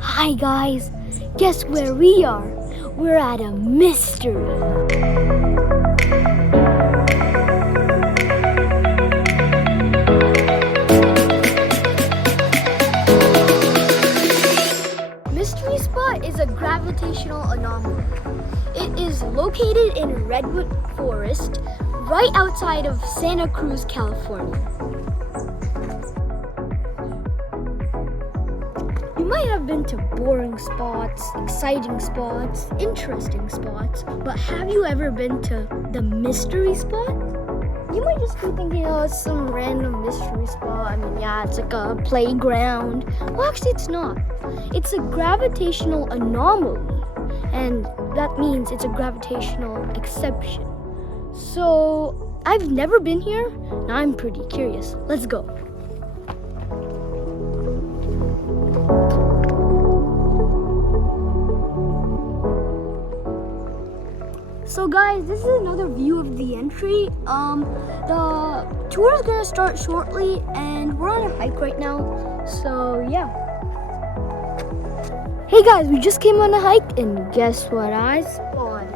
Hi guys, guess where we are? We're at a mystery. Mystery Spot is a gravitational anomaly. It is located in Redwood Forest, right outside of Santa Cruz, California. You might have been to boring spots, exciting spots, interesting spots, but have you ever been to the mystery spot? You might just be thinking, oh, it's some random mystery spot. I mean, yeah, it's like a playground. Well, actually, it's not. It's a gravitational anomaly, and that means it's a gravitational exception. So, I've never been here, and I'm pretty curious. Let's go. So guys, this is another view of the entry. The tour is gonna start shortly and we're on a hike right now, so yeah. Hey guys, we just came on a hike and guess what I spotted?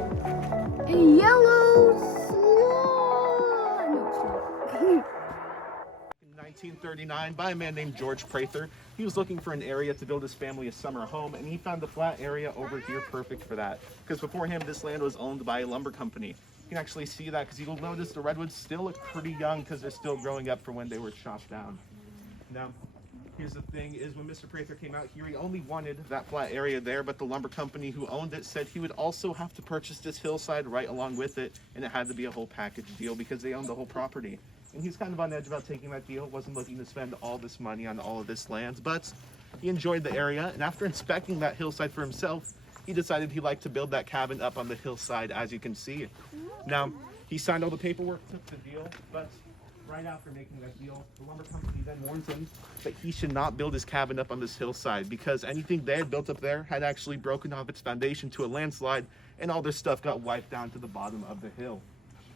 A yellow swan! In 1939 by a man named George Prather. He was looking for an area to build his family a summer home, and he found the flat area over here perfect for that. Because before him, this land was owned by a lumber company. You can actually see that because you'll notice the redwoods still look pretty young because they're still growing up from when they were chopped down. Now, here's the thing is when Mr. Prather came out here, he only wanted that flat area there, but the lumber company who owned it said he would also have to purchase this hillside right along with it, and it had to be a whole package deal because they owned the whole property. And he's kind of on edge about taking that deal, wasn't looking to spend all this money on all of this land, but he enjoyed the area, and after inspecting that hillside for himself, he decided he'd like to build that cabin up on the hillside, as you can see. Now, he signed all the paperwork, took the deal, but right after making that deal, the lumber company then warns him that he should not build his cabin up on this hillside because anything they had built up there had actually broken off its foundation to a landslide, and all their stuff got wiped down to the bottom of the hill.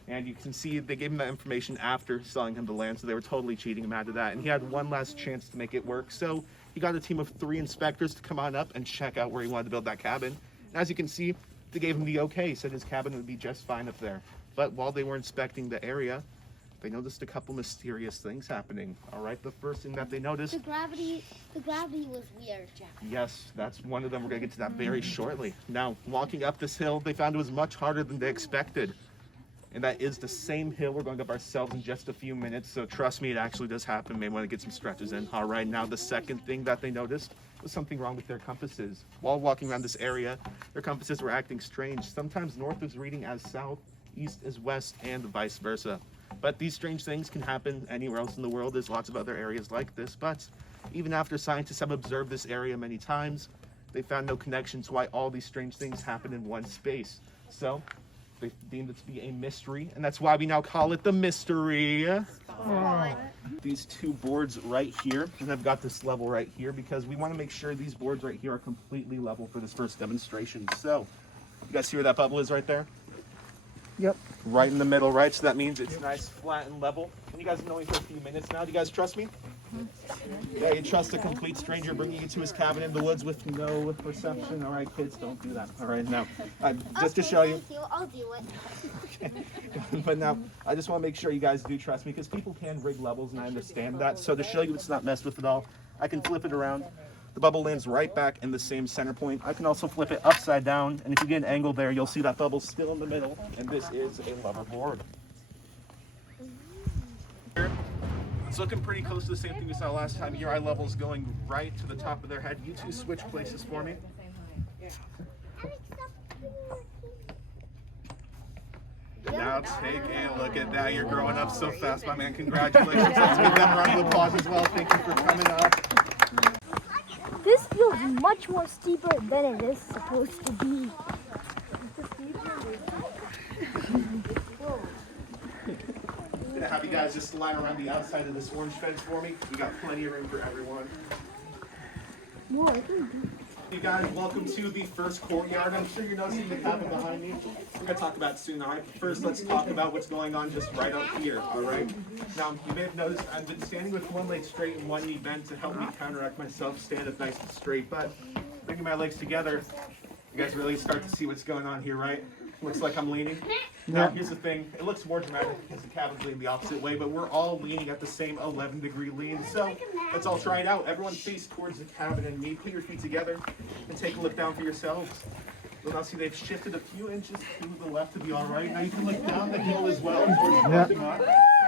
And you can see they gave him that information after selling him the land, so they were totally cheating him out of that. And he had one last chance to make it work, so he got a team of 3 inspectors to come on up and check out where he wanted to build that cabin. And as you can see, they gave him the okay, said his cabin would be just fine up there. But while they were inspecting the area, they noticed a couple mysterious things happening. All right, the first thing that they noticed... The gravity was weird, Jack. Yes, that's one of them. We're gonna get to that very shortly. Now, walking up this hill, they found it was much harder than they expected. And that is the same hill we're going up ourselves in just a few minutes, so trust me, it actually does happen. May want to get some stretches in. All right, now the second thing that they noticed was something wrong with their compasses. While walking around this area, their compasses were acting strange. Sometimes north is reading as south, east is west, and vice versa. But these strange things can happen anywhere else in the world. There's lots of other areas like this, but even after scientists have observed this area many times, they found no connection to why all these strange things happen in one space. So they deemed it to be a mystery, and that's why we now call it the mystery. These 2 boards right here, and I've got this level right here because we want to make sure these boards right here are completely level for this first demonstration. So, you guys see where that bubble is right there? Yep. Right in the middle, right? So that means it's nice, flat, and level. And you guys have known me for a few minutes now. Do you guys trust me? Yeah, you trust a complete stranger bringing you to his cabin in the woods with no reception. All right, kids, don't do that. All right, now, just to show you. I'll do it. But now, I just want to make sure you guys do trust me because people can rig levels, and I understand that. So to show you it's not messed with at all, I can flip it around. The bubble lands right back in the same center point. I can also flip it upside down, and if you get an angle there, you'll see that bubble still in the middle, and this is a lever board. It's looking pretty close to the same thing we saw last time. Your eye level's going right to the top of their head. You 2 switch places for me. Now take a look at that. You're growing up so fast, my man. Congratulations. Let's give them a round of applause as well. Thank you for coming up. This feels much more steeper than it is supposed to be. I'm gonna have you guys just line around the outside of this orange fence for me. We got plenty of room for everyone. Hey guys, welcome to the first courtyard. I'm sure you're noticing the cabin behind me. We're going to talk about it soon, all right? First, let's talk about what's going on just right up here, all right? Now, you may have noticed I've been standing with one leg straight and one knee bent to help me counteract myself, stand up nice and straight. But bringing my legs together, you guys really start to see what's going on here, right? Looks like I'm leaning. Now, here's the thing. It looks more dramatic because the cabin's leaning the opposite way, but we're all leaning at the same 11-degree lean. So let's all try it out. Everyone face towards the cabin and me. Put your feet together and take a look down for yourselves. You'll now see they've shifted a few inches to the left to be all right. Now you can look down the hill as well towards the parking lot.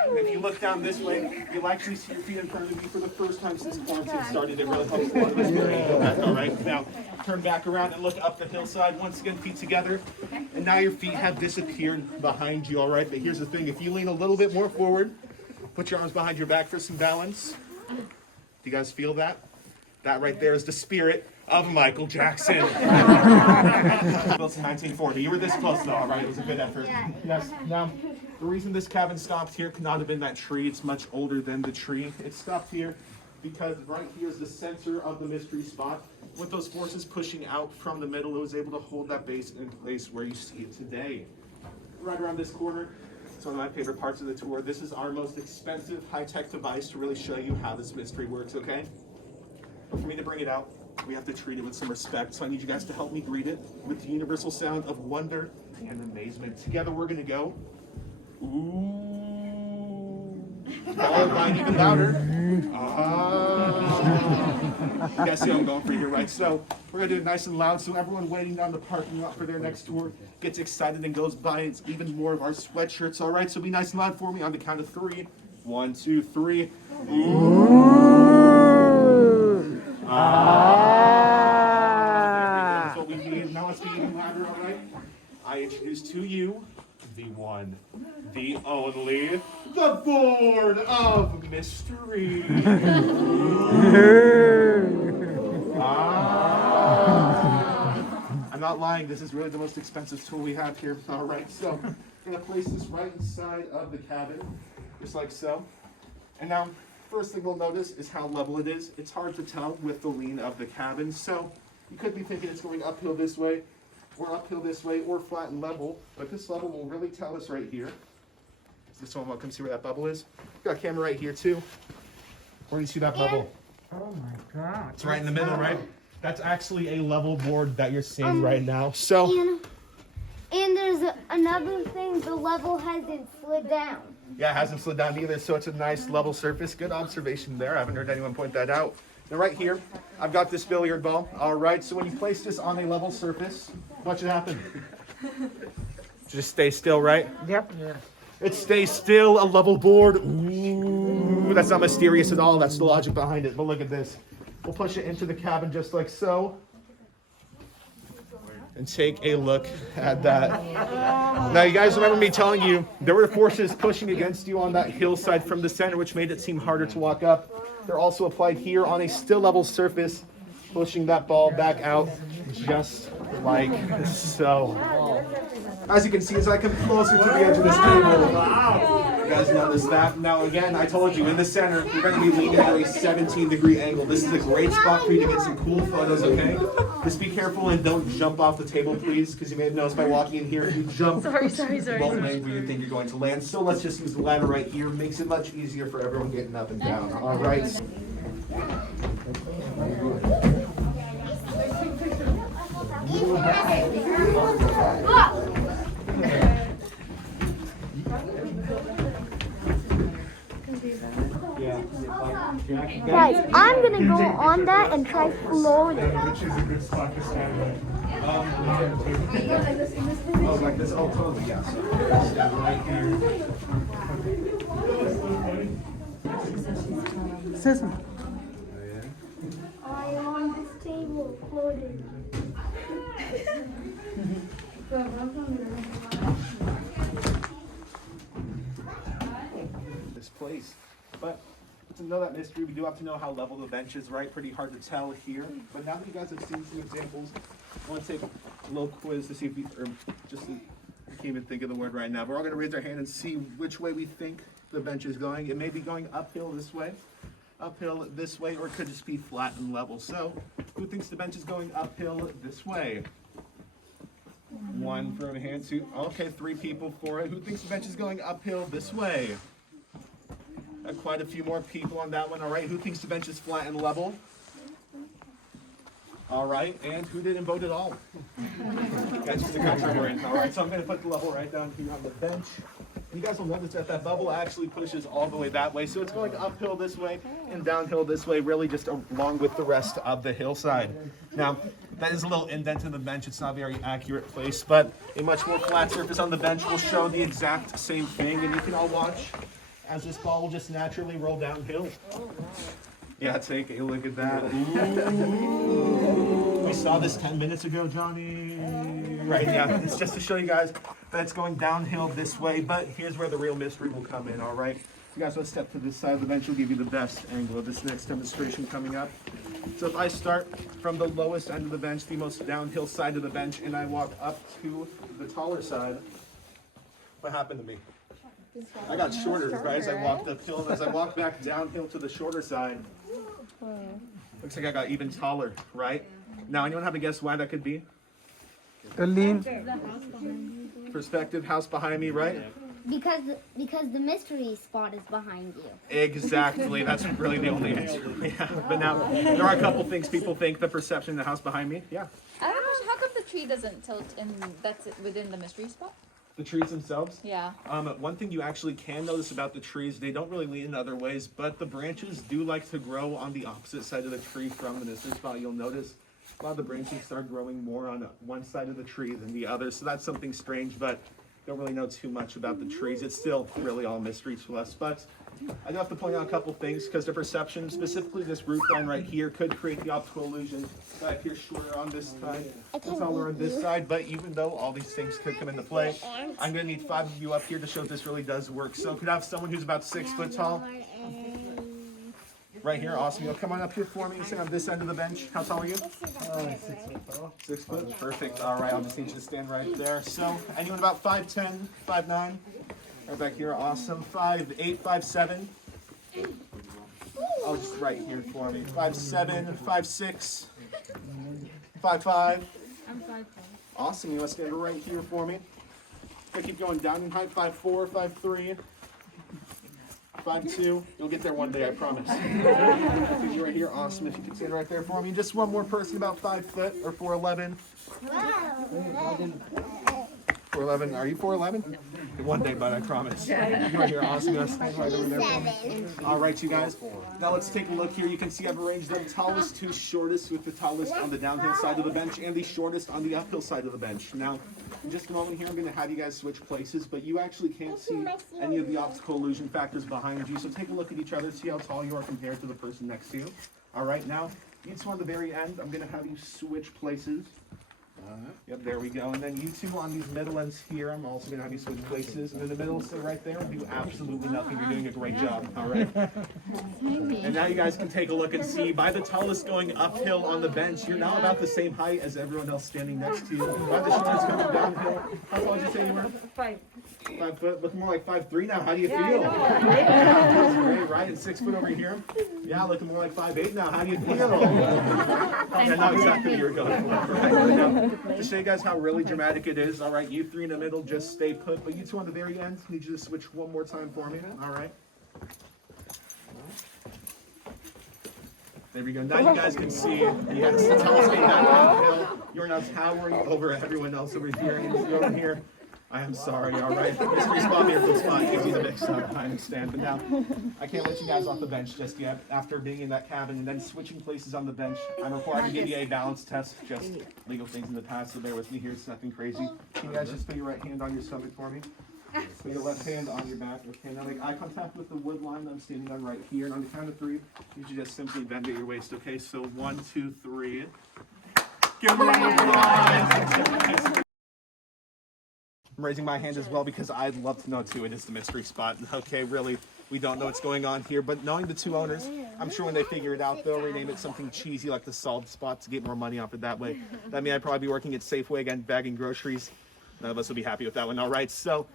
And if you look down this way, you'll actually see your feet in front of you for the first time since quarantine started. It really helps a lot of us get ready to go back, all right? Now, turn back around and look up the hillside. Once again, feet together. And now your feet have disappeared behind you, all right? But here's the thing. If you lean a little bit more forward, put your arms behind your back for some balance. Do you guys feel that? That right there is the spirit of Michael Jackson. Built in 1940. You were this close though, all right? It was a good effort. Yes. Now, the reason this cabin stopped here could not have been that tree. It's much older than the tree. It stopped here because right here is the center of the mystery spot. With those forces pushing out from the middle, it was able to hold that base in place where you see it today. Right around this corner, it's one of my favorite parts of the tour. This is our most expensive high-tech device to really show you how this mystery works, okay? But for me to bring it out, we have to treat it with some respect. So I need you guys to help me greet it with the universal sound of wonder and amazement. Together we're gonna go, ooh, followed by even louder, ah. You guys see what I'm going for here, right? So we're gonna do it nice and loud so everyone waiting down the parking lot for their next tour gets excited and goes by. It's even more of our sweatshirts, all right? So be nice and loud for me on the count of 3. 1, 2, 3. Ooh. Ah. That's what we need. Now let's be even louder, all right? I introduce to you the one, the only, the board of mystery. I'm not lying. This is really the most expensive tool we have here. All right, so I'm gonna place this right inside of the cabin, just like so. And now, first thing we'll notice is how level it is. It's hard to tell with the lean of the cabin. So you could be thinking it's going uphill this way, or uphill this way, or flat and level. But this level will really tell us right here. This one, come see where that bubble is. Got a camera right here too. Where do you see that bubble? Oh my God. It's right in the middle, right? That's actually a level board that you're seeing right now. So. And there's another thing, the level hasn't slid down. Yeah, it hasn't slid down either, so it's a nice level surface. Good observation there. I haven't heard anyone point that out. Now right here, I've got this billiard ball. All right, so when you place this on a level surface, what should happen? Just stay still, right? Yep. Yeah. It stays still, a level board. Ooh, that's not mysterious at all. That's the logic behind it. But look at this. We'll push it into the cabin just like so. And take a look at that. Now, you guys remember me telling you there were forces pushing against you on that hillside from the center, which made it seem harder to walk up. They're also applied here on a still level surface, pushing that ball back out just like so. As you can see, as I come closer to the edge of this table, you guys notice that. Now again, I told you, in the center, you're going to be leaning at a 17-degree angle. This is a great spot for you to get some cool photos, okay? Just be careful and don't jump off the table, please, because you may have noticed by walking in here, if you jump, you won't land where you think you're going to land. So let's just use the ladder right here. Makes it much easier for everyone getting up and down. All right. Guys, I'm gonna go on that and try floating. Which is a good spot to stand in. Oh, like this? Oh, totally, yeah. So, stand right here. Susan. I'm on this table floating. This place. But to know that mystery, we do have to know how level the bench is, right? Pretty hard to tell here. But now that you guys have seen some examples, I want to take a little quiz to see if we, or just to, I can't even think of the word right now. We're all going to raise our hand and see which way we think the bench is going. It may be going uphill this way. uphill this way, or it could just be flat and level. So who thinks the bench is going uphill this way? One for a hand, two. Okay, 3 people for it. Who thinks the bench is going uphill this way? Quite a few more people on that one. All right, who thinks the bench is flat and level? All right, and who didn't vote at all? That's just the country we're in. All right, so I'm going to put the level right down here on the bench. You guys will notice that that bubble actually pushes all the way that way. So it's going uphill this way and downhill this way, really just along with the rest of the hillside. Now, that is a little indent in the bench. It's not a very accurate place, but a much more flat surface on the bench will show the exact same thing. And you can all watch as this ball will just naturally roll downhill. Yeah, take a look at that. Ooh. We saw this 10 minutes ago, Johnny. Right, yeah, it's just to show you guys that it's going downhill this way, but here's where the real mystery will come in, all right? You guys want to step to this side of the bench, will give you the best angle of this next demonstration coming up. So if I start from the lowest end of the bench, the most downhill side of the bench, and I walk up to the taller side, what happened to me? I got shorter, right, as I walked uphill, and as I walked back downhill to the shorter side, looks like I got even taller, right? Now, anyone have a guess why that could be? The lean. Perspective, house behind me, right? Because the mystery spot is behind you. Exactly, that's really the only answer. Yeah. But now, there are a couple things people think, the perception, the house behind me. Yeah. I don't know, how come the tree doesn't tilt and that's it within the mystery spot? The trees themselves? Yeah. One thing you actually can notice about the trees, they don't really lean in other ways, but the branches do like to grow on the opposite side of the tree from the mystery spot. You'll notice a lot of the branches start growing more on one side of the tree than the other, so that's something strange, but don't really know too much about the trees. It's still really all mystery to us, but I do have to point out a couple things, because the perception, specifically this roof line right here, could create the optical illusion that if you're shorter on this side, taller on this side, but even though all these things could come into play, I'm going to need 5 of you up here to show this really does work. So could I have someone who's about 6 foot tall? Right here, awesome. You'll come on up here for me and sit on this end of the bench. How tall are you? 6 foot tall. 6 foot, perfect. All right, I'll just need you to stand right there. So, anyone about 5'10", 5'9"? Right back here, awesome. 5'8", 5'7"? Oh, just right here for me. 5'7", 5'6", 5'5". I'm 5'5". Awesome, you want to stand right here for me? Okay, keep going down in height, 5'4", 5'3". 5'2", you'll get there one day, I promise. You're right here, awesome. If you can stand right there for me. Just one more person, about 5 foot or 4'11". 4'11", are you 4'11"? One day, bud, I promise. You're right here, awesome. You'll stand right over there for me. All right, you guys. Now let's take a look here. You can see I've arranged the tallest to shortest, with the tallest on the downhill side of the bench and the shortest on the uphill side of the bench. Now, in just a moment here, I'm going to have you guys switch places, but you actually can't see any of the optical illusion factors behind you. So take a look at each other, see how tall you are compared to the person next to you. All right, now, you two on the very end, I'm going to have you switch places. Yep, there we go. And then you two on these middle ends here, I'm also going to have you switch places. And in the middle, stay right there and do absolutely nothing. You're doing a great job. All right. And now you guys can take a look and see, by the tallest going uphill on the bench, you're now about the same height as everyone else standing next to you. By the shortest going downhill, how tall did you say you were? 5 foot, looking more like 5'3" now. How do you feel? Yeah, feels great, right? And 6 foot over here. Yeah, looking more like 5'8" now. How do you feel? Yeah, not exactly what you were going for. Right? Now, to show you guys how really dramatic it is, all right, you three in the middle, just stay put, but you two on the very end, need you to switch one more time for me, all right? There we go. Now you guys can see, yes, the telescope back downhill. You're now towering over everyone else over here, and you over here. I am sorry, all right? Mystery spot, miracle spot, gives you the mix up, I understand. But now, I can't let you guys off the bench just yet. After being in that cabin and then switching places on the bench, I'm required to give you a balance test. Just legal things in the past, so bear with me here. It's nothing crazy. Can you guys just put your right hand on your stomach for me? Put your left hand on your back. Okay, now make eye contact with the wood line that I'm standing on right here. And on the count of 3, you should just simply bend at your waist, okay? So 1, 2, 3. Give them a round of applause. I'm raising my hand as well because I'd love to know too. It is the mystery spot. Okay, really, we don't know what's going on here, but knowing the 2 owners, I'm sure when they figure it out, they'll rename it something cheesy like the solid spot to get more money off it that way. That means I'd probably be working at Safeway again, bagging groceries. None of us will be happy with that one. All right, so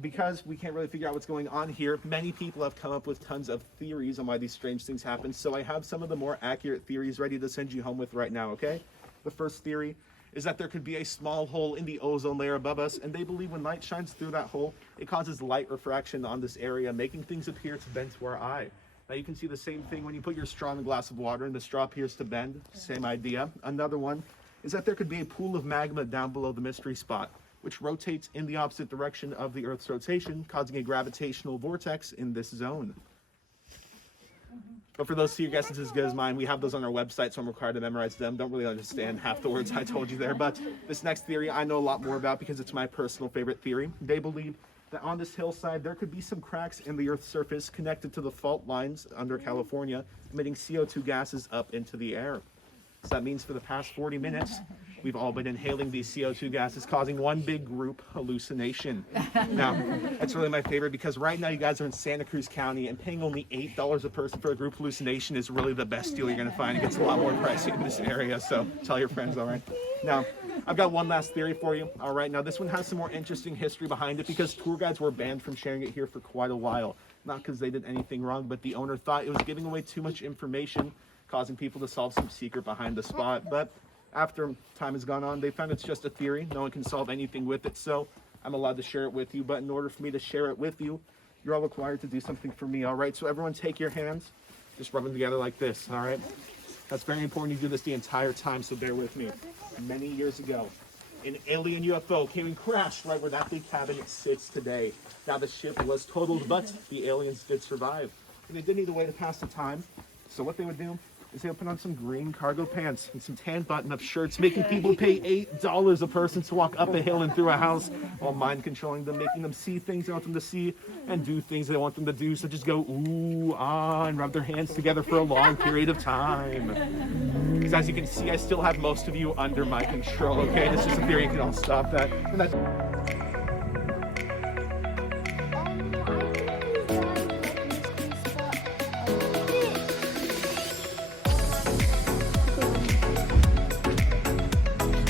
because we can't really figure out what's going on here, many people have come up with tons of theories on why these strange things happen. So I have some of the more accurate theories ready to send you home with right now, okay? The first theory is that there could be a small hole in the ozone layer above us, and they believe when light shines through that hole, it causes light refraction on this area, making things appear to bend to our eye. Now you can see the same thing when you put your straw in a glass of water and the straw appears to bend. Same idea. Another one is that there could be a pool of magma down below the mystery spot, which rotates in the opposite direction of the Earth's rotation, causing a gravitational vortex in this zone. But for those of you guesses as good as mine, we have those on our website, so I'm required to memorize them. Don't really understand half the words I told you there, but this next theory I know a lot more about because it's my personal favorite theory. They believe that on this hillside, there could be some cracks in the Earth's surface connected to the fault lines under California, emitting CO2 gases up into the air. So that means for the past 40 minutes, we've all been inhaling these CO2 gases, causing one big group hallucination. Now, that's really my favorite because right now you guys are in Santa Cruz County and paying only $8 a person for a group hallucination is really the best deal you're going to find. It gets a lot more pricey in this area, so tell your friends, all right? Now, I've got one last theory for you. All right, now this one has some more interesting history behind it because tour guides were banned from sharing it here for quite a while. Not because they did anything wrong, but the owner thought it was giving away too much information, causing people to solve some secret behind the spot. But after time has gone on, they found it's just a theory. No one can solve anything with it, so I'm allowed to share it with you. But in order for me to share it with you, you're all required to do something for me, all right? So everyone take your hands, just rub them together like this, all right? That's very important. You do this the entire time, so bear with me. Many years ago, an alien UFO came and crashed right where that big cabinet sits today. Now the ship was totaled, but the aliens did survive. And they did need a way to pass the time. So what they would do is they would put on some green cargo pants and some tan button-up shirts, making people pay $8 a person to walk up a hill and through a house, while mind-controlling them, making them see things they want them to see and do things they want them to do, such as go ooh, ah, and rub their hands together for a long period of time. Because as you can see, I still have most of you under my control, okay? This is a theory, you can all stop that. And that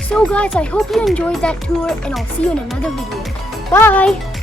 So guys, I hope you enjoyed that tour and I'll see you in another video. Bye!